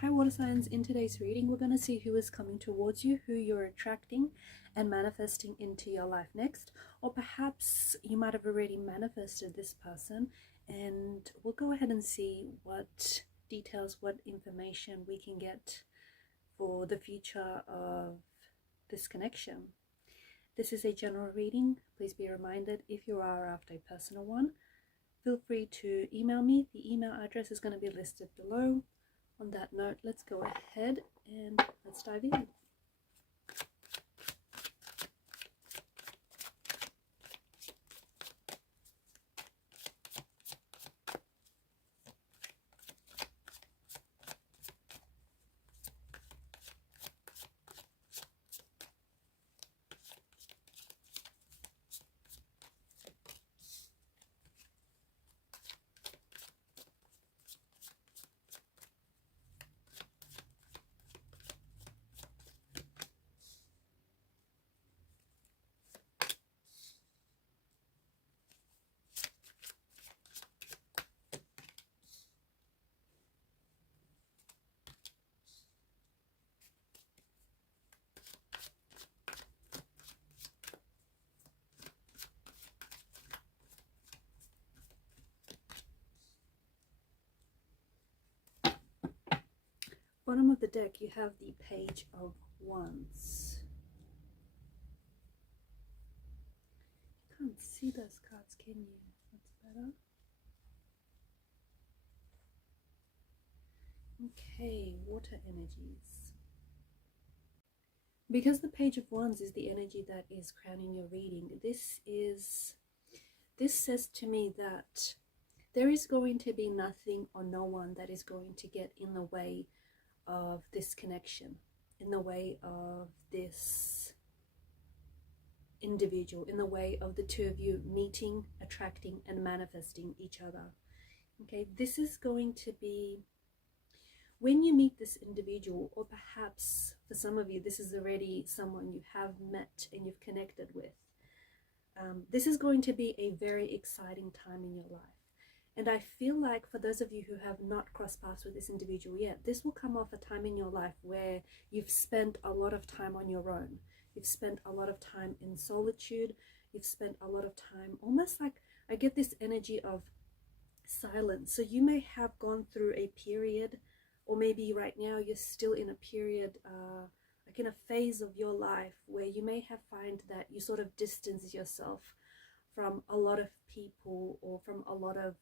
Hi water signs, in today's reading we're going to see who is coming towards you, who you're attracting and manifesting into your life next, or perhaps you might have already manifested this person, and we'll go ahead and see what details, what information we can get for the future of this connection. This is a general reading. Please be reminded, if you are after a personal one, feel free to email me. The email address is going to be listed below. On that note, let's go ahead and let's dive in. Bottom of the deck, you have the Page of Wands. You can't see those cards, can you? That's better. Okay, water energies. Because the Page of Wands is the energy that is crowning your reading, this says to me that there is going to be nothing or no one that is going to get in the way of this connection, in the way of this individual, in the way of the two of you meeting, attracting and manifesting each other. Okay, this is going to be, when you meet this individual, or perhaps for some of you this is already someone you have met and you've connected with, this is going to be a very exciting time in your life. And I feel like for those of you who have not crossed paths with this individual yet, this will come off a time in your life where you've spent a lot of time on your own. You've spent a lot of time in solitude. You've spent a lot of time, almost like, I get this energy of silence. So you may have gone through a period, or maybe right now you're still in a period, like in a phase of your life where you may have find that you sort of distance yourself from a lot of people, or from a lot of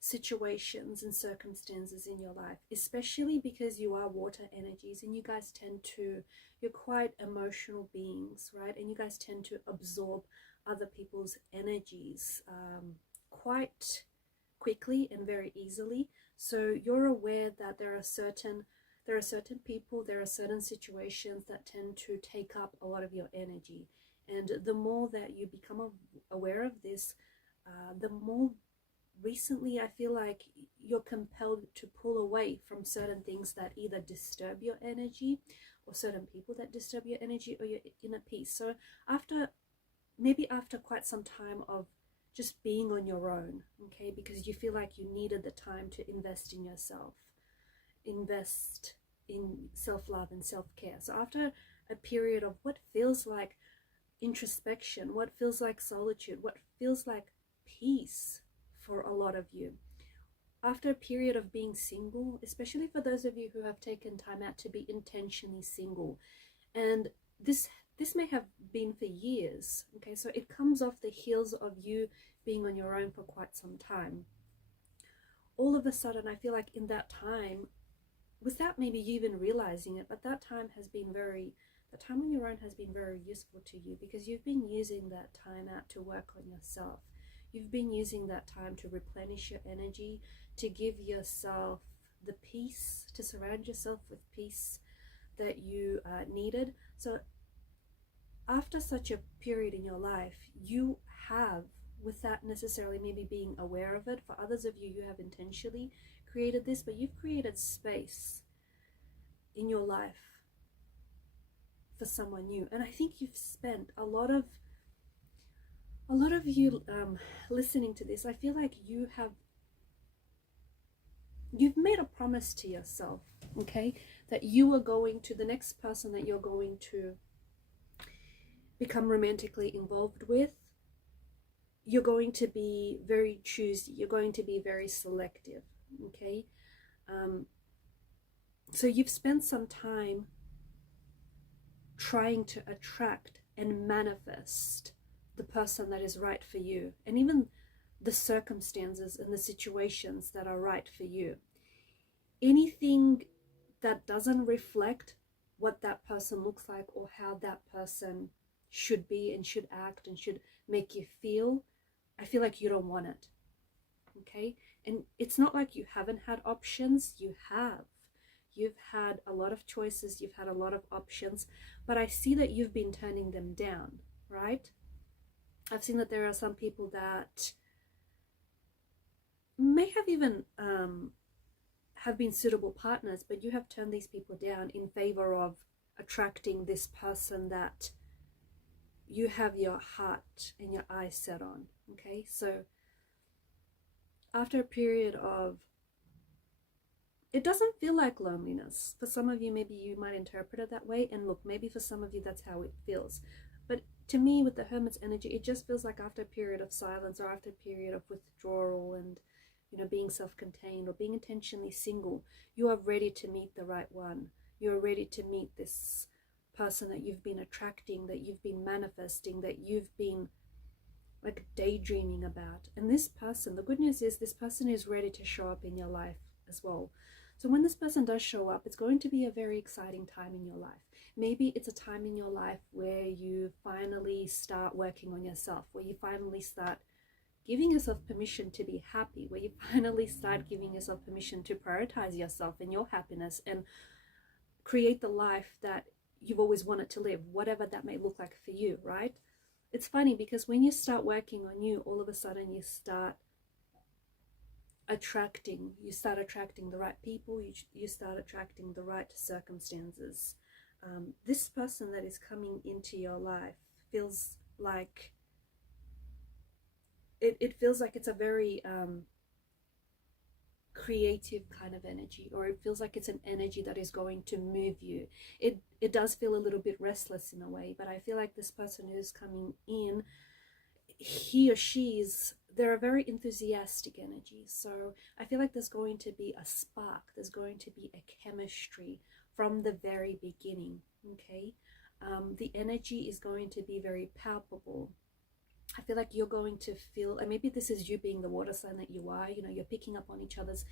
situations and circumstances in your life, especially because you are water energies and you guys you're quite emotional beings, right? And you guys tend to absorb other people's energies quite quickly and very easily. So you're aware that there are certain people, there are certain situations that tend to take up a lot of your energy. And the more that you become aware of this, the more recently I feel like you're compelled to pull away from certain things that either disturb your energy, or certain people that disturb your energy or your inner peace. So maybe after quite some time of just being on your own, okay, because you feel like you needed the time to invest in yourself, invest in self-love and self-care. So after a period of what feels like introspection, what feels like solitude, what feels like peace for a lot of you, after a period of being single, especially for those of you who have taken time out to be intentionally single, and this may have been for years, okay, so it comes off the heels of you being on your own for quite some time. All of a sudden I feel like in that time, without maybe you even realizing it, but that time on your own has been very useful to you, because you've been using that time out to work on yourself. You've been using that time to replenish your energy, to give yourself the peace, to surround yourself with peace that you needed. So after such a period in your life, you have, without necessarily maybe being aware of it, for others of you have intentionally created this, but you've created space in your life for someone new. And I think you've spent a lot of you listening to this, I feel like you have you've made a promise to yourself, okay, that you are going to, the next person that you're going to become romantically involved with, you're going to be very choosy, you're going to be very selective, okay? So you've spent some time trying to attract and manifest the person that is right for you, and even the circumstances and the situations that are right for you. Anything that doesn't reflect what that person looks like or how that person should be and should act and should make you feel, I feel like you don't want it, okay? And it's not like you haven't had options. You have. You've had a lot of choices, you've had a lot of options, but I see that you've been turning them down, right? I've seen that there are some people that may have even have been suitable partners, but you have turned these people down in favor of attracting this person that you have your heart and your eyes set on, okay? So after a period of, it doesn't feel like loneliness. For some of you, maybe you might interpret it that way. And look, maybe for some of you, that's how it feels. But to me, with the Hermit's energy, it just feels like after a period of silence or after a period of withdrawal and, you know, being self-contained or being intentionally single, you are ready to meet the right one. You are ready to meet this person that you've been attracting, that you've been manifesting, that you've been like daydreaming about. And this person, the good news is this person is ready to show up in your life as well. So when this person does show up, it's going to be a very exciting time in your life. Maybe it's a time in your life where you finally start working on yourself, where you finally start giving yourself permission to be happy, where you finally start giving yourself permission to prioritize yourself and your happiness and create the life that you've always wanted to live, whatever that may look like for you, right? It's funny because when you start working on you, all of a sudden you start attracting the right people, you start attracting the right circumstances. This person that is coming into your life feels like it feels like it's a very creative kind of energy, or it feels like it's an energy that is going to move you. It does feel a little bit restless in a way, but I feel like this person who's coming in, he or she's, they're a very enthusiastic energy. So I feel like there's going to be a spark, there's going to be a chemistry from the very beginning, okay? The energy is going to be very palpable. I feel like you're going to feel, and maybe this is you being the water sign that you are, you know, you're picking up on each other's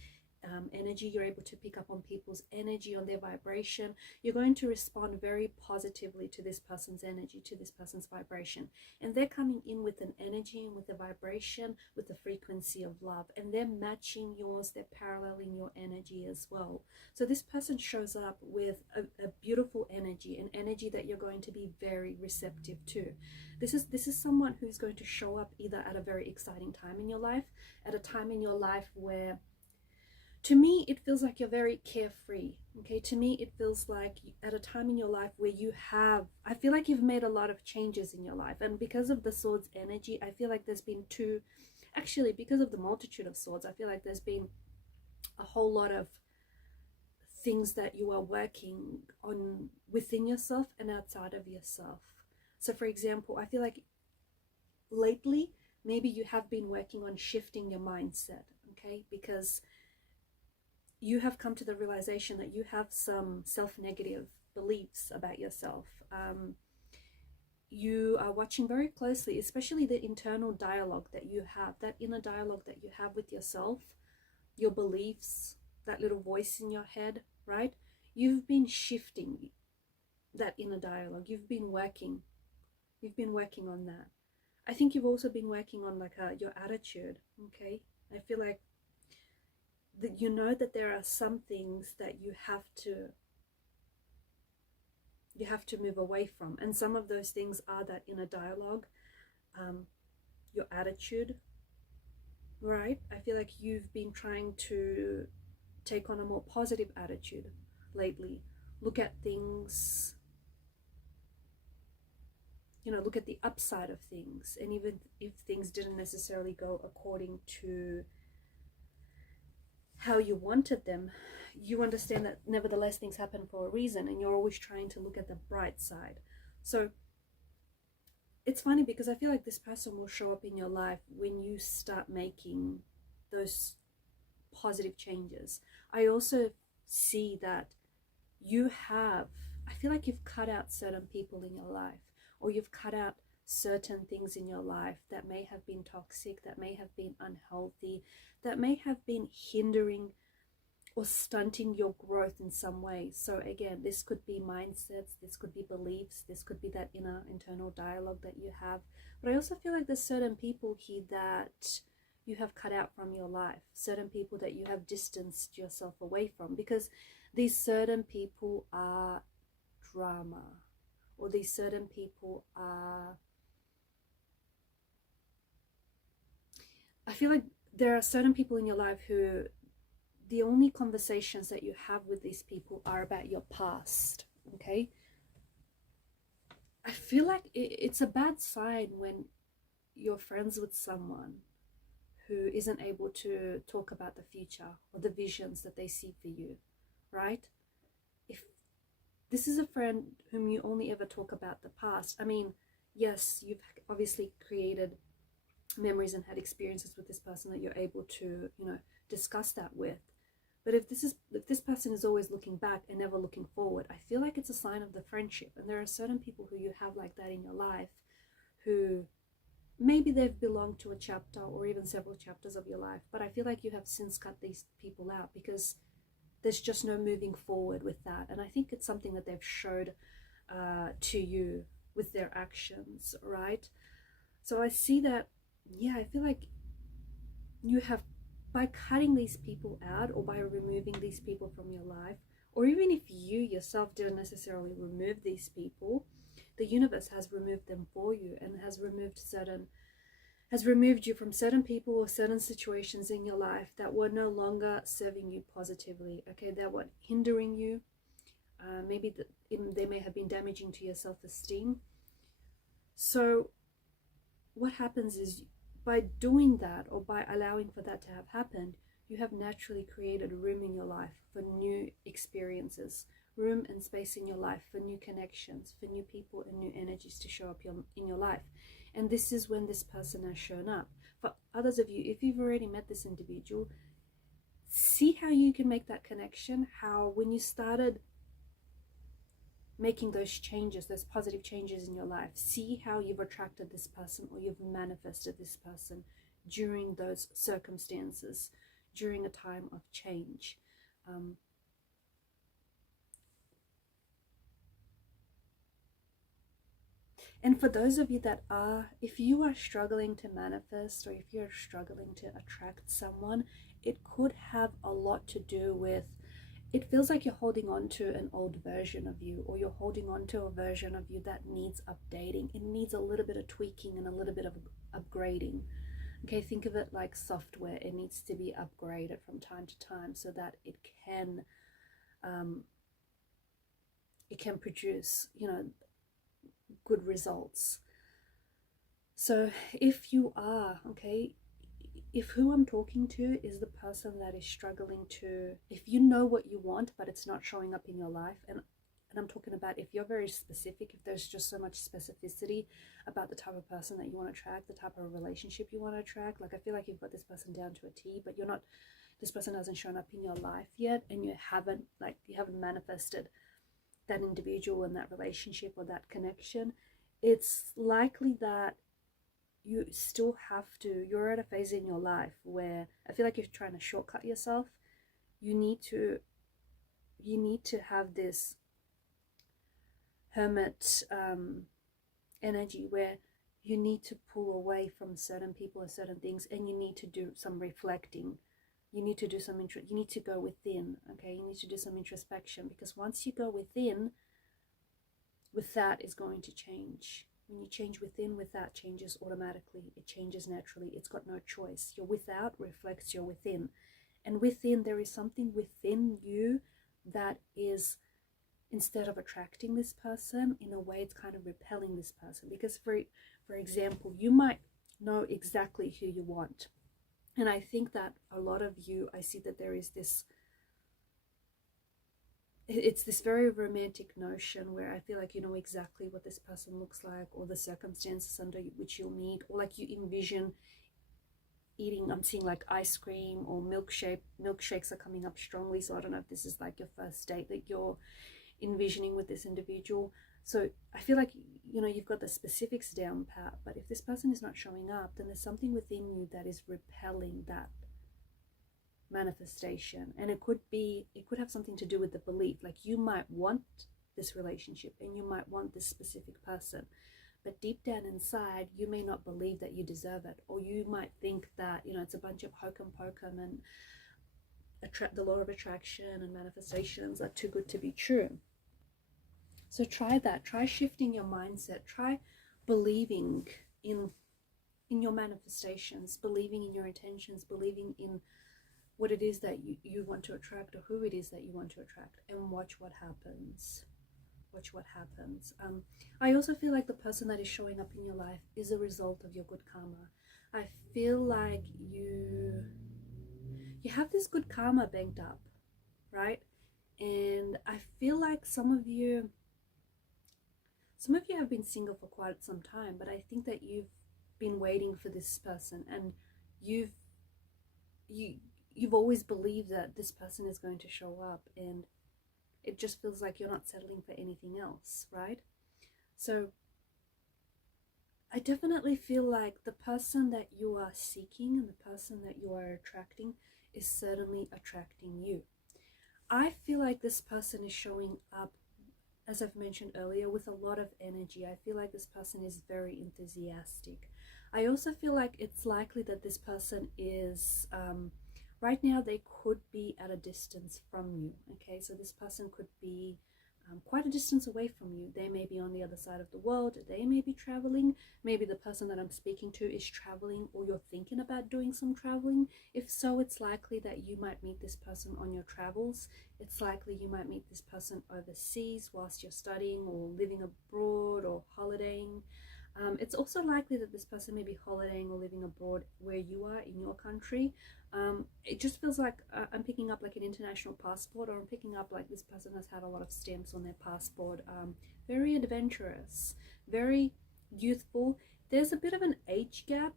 energy, you're able to pick up on people's energy, on their vibration. You're going to respond very positively to this person's energy, to this person's vibration. And they're coming in with an energy and with a vibration, with the frequency of love. And they're matching yours, they're paralleling your energy as well. So this person shows up with a beautiful energy, an energy that you're going to be very receptive to. This is someone who's going to show up either at a very exciting time in your life, at a time in your life where, to me, it feels like you're very carefree, okay? To me, it feels like at a time in your life where you have, I feel like you've made a lot of changes in your life. And because of the Swords energy, I feel like there's been actually, because of the multitude of swords, I feel like there's been a whole lot of things that you are working on within yourself and outside of yourself. So for example, I feel like lately, maybe you have been working on shifting your mindset, okay? Because you have come to the realization that you have some self-negative beliefs about yourself. You are watching very closely, especially the internal dialogue that you have, that inner dialogue that you have with yourself, your beliefs, that little voice in your head, right? You've been shifting that inner dialogue. You've been working on that. I think you've also been working on like your attitude, okay? I feel like that you know that there are some things that you have to move away from, and some of those things are that inner dialogue, your attitude, right? I feel like you've been trying to take on a more positive attitude lately. Look at things, you know, look at the upside of things, and even if things didn't necessarily go according to how you wanted them, you understand that nevertheless things happen for a reason, and you're always trying to look at the bright side. So it's funny because I feel like this person will show up in your life when you start making those positive changes. I also see that I feel like you've cut out certain people in your life, or you've cut out certain things in your life that may have been toxic, that may have been unhealthy, that may have been hindering or stunting your growth in some way. So again, this could be mindsets, this could be beliefs, this could be that inner internal dialogue that you have. But I also feel like there's certain people here that you have cut out from your life, certain people that you have distanced yourself away from, because these certain people are drama, or these certain people are, I feel like there are certain people in your life who the only conversations that you have with these people are about your past, okay? I feel like it's a bad sign when you're friends with someone who isn't able to talk about the future or the visions that they see for you, right? If this is a friend whom you only ever talk about the past, I mean, yes, you've obviously created memories and had experiences with this person that you're able to, discuss that with. But if this person is always looking back and never looking forward, I feel like it's a sign of the friendship. And there are certain people who you have like that in your life, who maybe they've belonged to a chapter or even several chapters of your life, but I feel like you have since cut these people out because there's just no moving forward with that. And I think it's something that they've showed to you with their actions, right? So I see that, yeah, I feel like you have, by cutting these people out or by removing these people from your life, or even if you yourself didn't necessarily remove these people, the universe has removed them for you and has removed you from certain people or certain situations in your life that were no longer serving you positively, okay? That were hindering you. Maybe they may have been damaging to your self-esteem. So what happens is, by doing that or by allowing for that to have happened, you have naturally created room in your life for new experiences, room and space in your life for new connections, for new people and new energies to show up in your life. And this is when this person has shown up. For others of you, if you've already met this individual, see how you can make that connection, how when you started making those changes, those positive changes in your life, see how you've attracted this person or you've manifested this person during those circumstances, during a time of change. And for those of you that are, if you are struggling to manifest, or if you're struggling to attract someone, it could have a lot to do with, it feels like you're holding on to an old version of you, or you're holding on to a version of you that needs updating. It needs a little bit of tweaking and a little bit of upgrading. Okay, think of it like software. It needs to be upgraded from time to time so that it can produce, good results. So if you are, okay, if who I'm talking to is the person that is struggling to, if you know what you want but it's not showing up in your life, and I'm talking about if you're very specific, if there's just so much specificity about the type of person that you want to attract, the type of relationship you want to attract, like I feel like you've got this person down to a T, but this person hasn't shown up in your life yet, and you haven't manifested that individual and that relationship or that connection, it's likely that you still have to, you're at a phase in your life where I feel like you're trying to shortcut yourself. You need to have this hermit energy where you need to pull away from certain people or certain things, and you need to do some reflecting. You need to do some you need to go within, okay? You need to do some introspection, because once you go within, with that is going to change. When you change within, with that changes automatically. It changes naturally. It's got no choice. Your without reflects your within. And within, there is something within you that is, instead of attracting this person, in a way it's kind of repelling this person. Because for example, you might know exactly who you want. And I think that a lot of you, I see that there is this, it's this very romantic notion where I feel like you know exactly what this person looks like, or the circumstances under which you'll meet, or like you envision eating, I'm seeing like ice cream or milkshakes are coming up strongly. So I don't know if this is like your first date that you're envisioning with this individual. So I feel like, you know, you've got the specifics down pat, but if this person is not showing up, then there's something within you that is repelling that manifestation. And it could have something to do with the belief, like you might want this relationship and you might want this specific person, but deep down inside you may not believe that you deserve it, or you might think that, you know, it's a bunch of hokum pokum and the law of attraction and manifestations are too good to be true. So try that. Try shifting your mindset. Try believing in your manifestations, believing in your intentions, believing in what it is that you want to attract, or who it is that you want to attract, and watch what happens. Watch what happens. I also feel like the person that is showing up in your life is a result of your good karma. I feel like you have this good karma banked up, right? And I feel like some of you have been single for quite some time, but I think that you've been waiting for this person, and you've always believed that this person is going to show up, and it just feels like you're not settling for anything else, right? So I definitely feel like the person that you are seeking and the person that you are attracting is certainly attracting you. I feel like this person is showing up, as I've mentioned earlier, with a lot of energy. I feel like this person is very enthusiastic. I also feel like it's likely that this person is, right now they could be at a distance from you, okay? So this person could be quite a distance away from you. They may be on the other side of the world. They may be traveling. Maybe the person that I'm speaking to is traveling, or you're thinking about doing some traveling. If so, it's likely that you might meet this person on your travels. It's likely you might meet this person overseas whilst you're studying or living abroad or holidaying. It's also likely that this person may be holidaying or living abroad where you are in your country. It just feels like I'm picking up like an international passport, or I'm picking up like this person has had a lot of stamps on their passport. Very adventurous, very youthful. There's a bit of an age gap.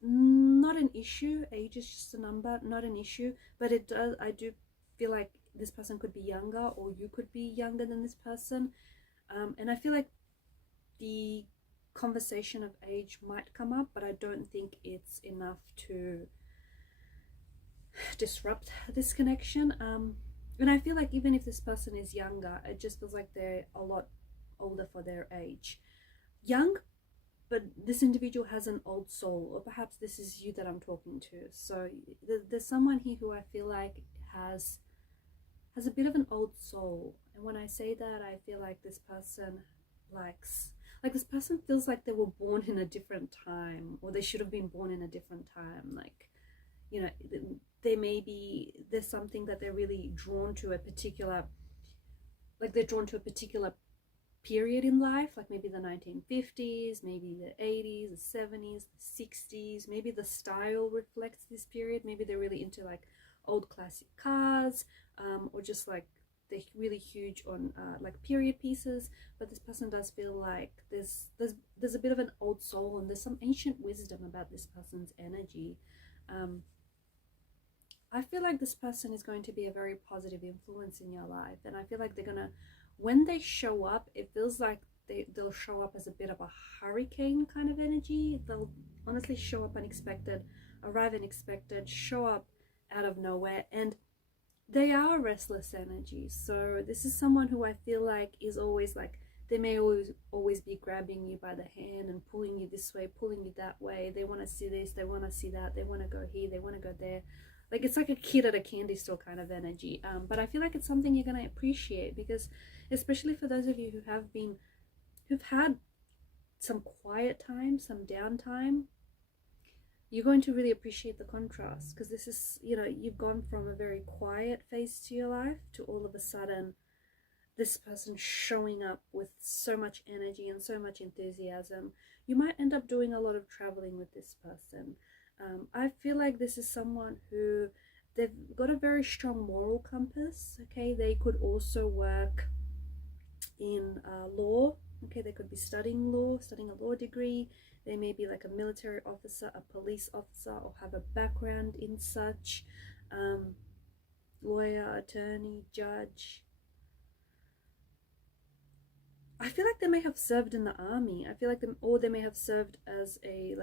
Not an issue. Age is just a number, not an issue. But I do feel like this person could be younger, or you could be younger than this person. And I feel like the conversation of age might come up, but I don't think it's enough to disrupt this connection. And I feel like even if this person is younger, it just feels like they're a lot older for their age. Young, but this individual has an old soul, or perhaps this is you that I'm talking to. So there's someone here who I feel like has a bit of an old soul. And when I say that, I feel like this person this person feels like they were born in a different time, or they should have been born in a different time. Like, you know, there's something that they're really drawn to, a particular period in life, like maybe the 1950s, maybe the 80s, the 70s, the 60s. Maybe the style reflects this period. Maybe they're really into like old classic cars, or just like they're really huge on like period pieces. But this person does feel like there's a bit of an old soul, and there's some ancient wisdom about this person's energy. I feel like this person is going to be a very positive influence in your life, and I feel like they're gonna, when they show up, it feels like they'll show up as a bit of a hurricane kind of energy. They'll honestly show up unexpected, arrive unexpected, show up out of nowhere, and they are restless energy. So this is someone who I feel like is always like, they may always be grabbing you by the hand and pulling you this way, pulling you that way. They want to see this, they want to see that, they want to go here, they want to go there. Like, it's like a kid at a candy store kind of energy. But I feel like it's something you're going to appreciate, because especially for those of you who've had some quiet time, some downtime, you're going to really appreciate the contrast. Because this is, you know, you've gone from a very quiet phase to your life to all of a sudden this person showing up with so much energy and so much enthusiasm. You might end up doing a lot of traveling with this person. I feel like this is someone who they've got a very strong moral compass. Okay, they could also work in law. Okay, they could be studying law, studying a law degree. They may be like a military officer, a police officer, or have a background in such. Lawyer, attorney, judge. I feel like they may have served in the army. I feel like them, or they may have served as a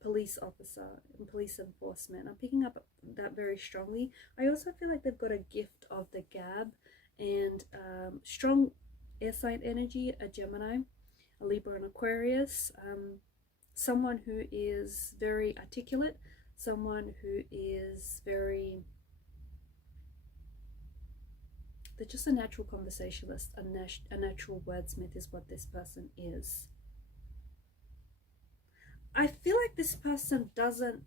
police officer in police enforcement. I'm picking up that very strongly. I also feel like they've got a gift of the gab and strong air sign energy, a Gemini, a Libra, and Aquarius. Someone who is very articulate, someone who is very, they're just a natural conversationalist, a natural wordsmith is what this person is. I feel like this person doesn't,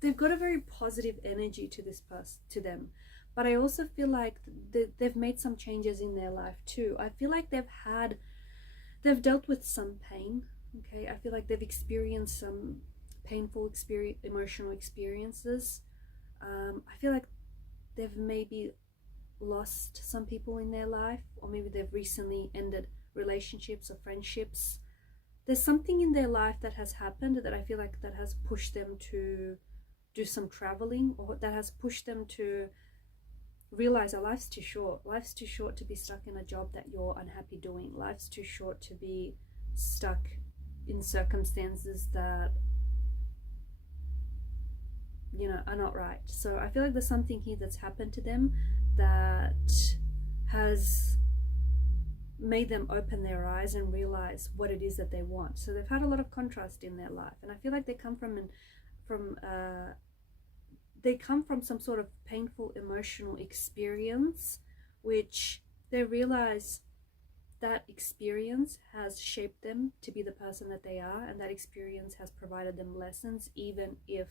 they've got a very positive energy to this person, to them, but I also feel like they've made some changes in their life too. I feel like they've dealt with some pain. Okay, I feel like they've experienced some painful emotional experiences. I feel like they've maybe lost some people in their life, or maybe they've recently ended relationships or friendships. There's something in their life that has happened that I feel like that has pushed them to do some traveling, or that has pushed them to realize that life's too short. Life's too short to be stuck in a job that you're unhappy doing. Life's too short to be stuck in circumstances that, you know, are not right. So I feel like there's something here that's happened to them that has made them open their eyes and realize what it is that they want. So they've had a lot of contrast in their life, and I feel like they come from some sort of painful emotional experience, which they realize that experience has shaped them to be the person that they are, and that experience has provided them lessons, even if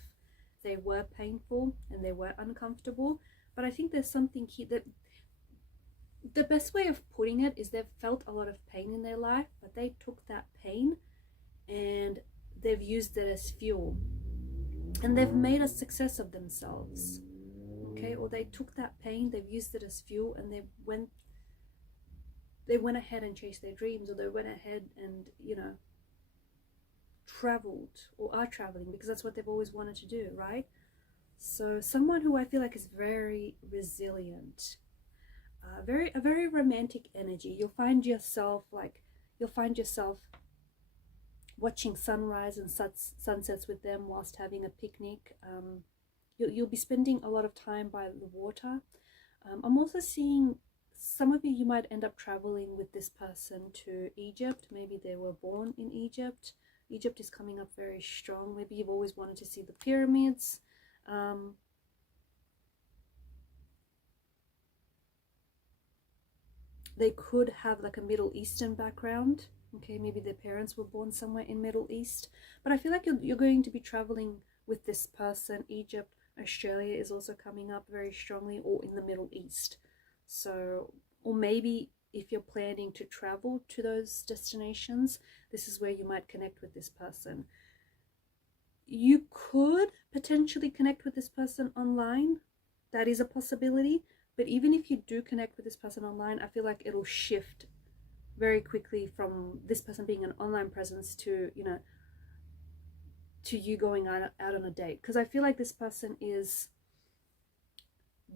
they were painful and they were uncomfortable. But I think there's something here that the best way of putting it is they've felt a lot of pain in their life, but they took that pain and they've used it as fuel, and they've made a success of themselves. Okay, or they took that pain, they've used it as fuel, and they went ahead and chased their dreams, or they went ahead and, you know, traveled, or are traveling, because that's what they've always wanted to do, right? So someone who I feel like is very resilient, a very romantic energy. You'll find yourself watching sunrise and sunsets with them whilst having a picnic. You'll be spending a lot of time by the water. I'm also seeing some of you might end up traveling with this person to Egypt. Maybe they were born in Egypt. Egypt is coming up very strong. Maybe you've always wanted to see the pyramids. They could have like a Middle Eastern background. Okay, maybe their parents were born somewhere in Middle East. But I feel like you're going to be traveling with this person. Egypt, Australia is also coming up very strongly, or in the Middle East. So, or maybe if you're planning to travel to those destinations, this is where you might connect with this person. You could potentially connect with this person online. That is a possibility. But even if you do connect with this person online, I feel like it'll shift very quickly from this person being an online presence to, you know, to you going out on a date. Because I feel like this person is,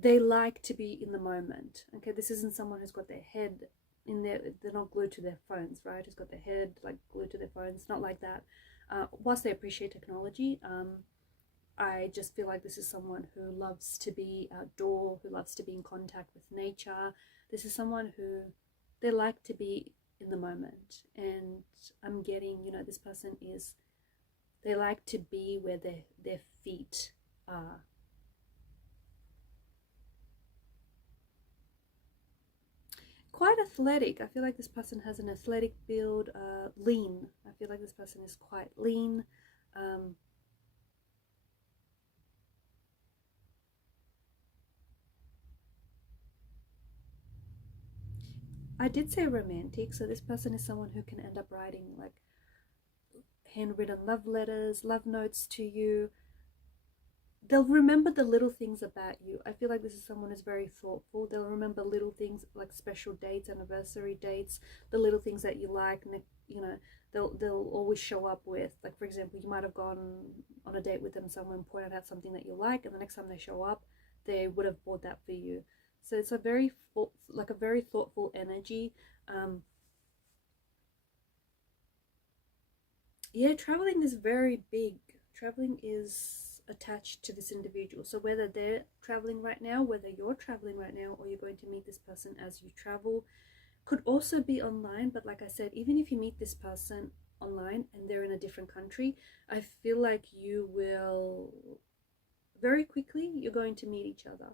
they like to be in the moment. Okay, this isn't someone who's got their head in there, they're not glued to their phones, right? Who's got their head like glued to their phones, not like that. Whilst they appreciate technology, I just feel like this is someone who loves to be outdoor, who loves to be in contact with nature. This is someone who, they like to be in the moment. And I'm getting, you know, this person is, they like to be where their feet are. Quite athletic. I feel like this person has an athletic build, lean. I feel like this person is quite lean. I did say romantic, so this person is someone who can end up writing like handwritten love letters, love notes to you. They'll remember the little things about you. I feel like this is someone who's very thoughtful. They'll remember little things like special dates, anniversary dates, the little things that you like, and you know, they'll always show up with, like, for example, you might have gone on a date with them, someone pointed out something that you like, and the next time they show up, they would have bought that for you. So it's a very thoughtful energy. Yeah, traveling is very big. Traveling is attached to this individual. So whether they're traveling right now, whether you're traveling right now, or you're going to meet this person as you travel, could also be online. But like I said, even if you meet this person online and they're in a different country, I feel like you will very quickly, you're going to meet each other.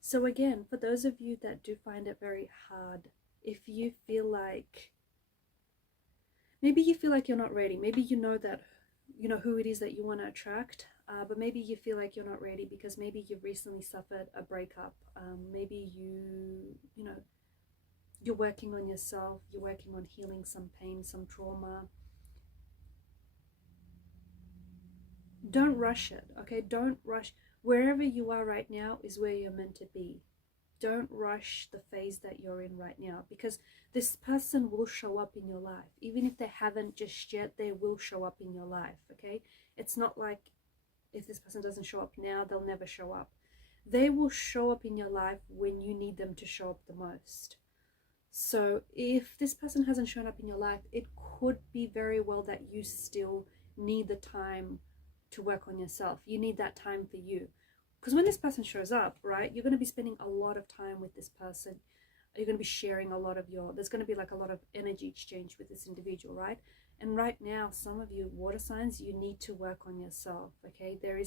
So again, for those of you that do find it very hard, if you feel like, maybe you feel like you're not ready, maybe you know that, you know who it is that you want to attract, but maybe you feel like you're not ready because maybe you've recently suffered a breakup. Maybe you know, you're working on yourself, you're working on healing some pain, some trauma. Don't rush it, okay? Don't rush. Wherever you are right now is where you're meant to be. Don't rush the phase that you're in right now, because this person will show up in your life. Even if they haven't just yet, they will show up in your life, okay? It's not like if this person doesn't show up now, they'll never show up. They will show up in your life when you need them to show up the most. So if this person hasn't shown up in your life, it could be very well that you still need the time to work on yourself. You need that time for you. Because when this person shows up, right, you're going to be spending a lot of time with this person. You're going to be sharing a lot of there's going to be like a lot of energy exchange with this individual, right? And right now, some of you water signs, you need to work on yourself, okay? There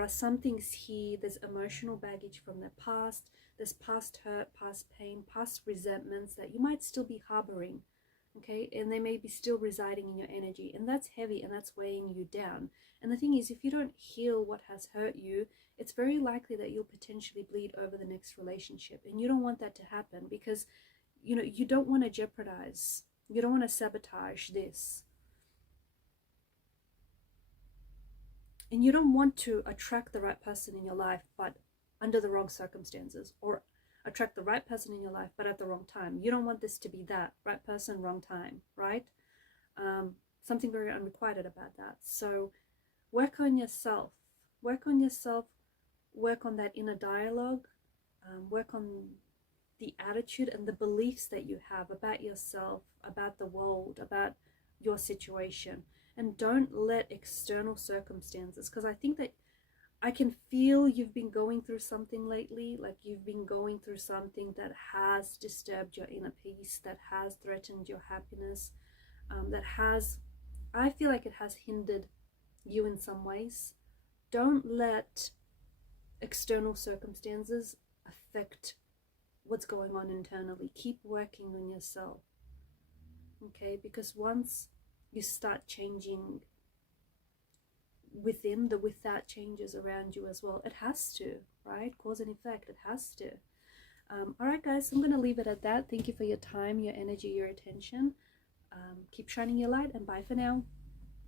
are some things here. There's emotional baggage from the past. There's past hurt, past pain, past resentments that you might still be harboring, okay? And they may be still residing in your energy, and that's heavy and that's weighing you down. And the thing is, if you don't heal what has hurt you, it's very likely that you'll potentially bleed over the next relationship. And you don't want that to happen, because, you know, you don't want to jeopardize, you don't want to sabotage this. And you don't want to attract the right person in your life, but under the wrong circumstances, or attract the right person in your life, but at the wrong time. You don't want this to be that right person, wrong time, right? Something very unrequited about that. So work on yourself, work on yourself, work on that inner dialogue, work on the attitude and the beliefs that you have about yourself, about the world, about your situation. And don't let external circumstances, because I think that I can feel you've been going through something lately, like you've been going through something that has disturbed your inner peace, that has threatened your happiness, I feel like it has hindered you in some ways. Don't let external circumstances affect what's going on internally. Keep working on yourself, okay? Because once you start changing within, the without changes around you as well. It has to, right? Cause and effect, it has to. All right, guys, I'm going to leave it at that. Thank you for your time, your energy, your attention. Keep shining your light, and bye for now.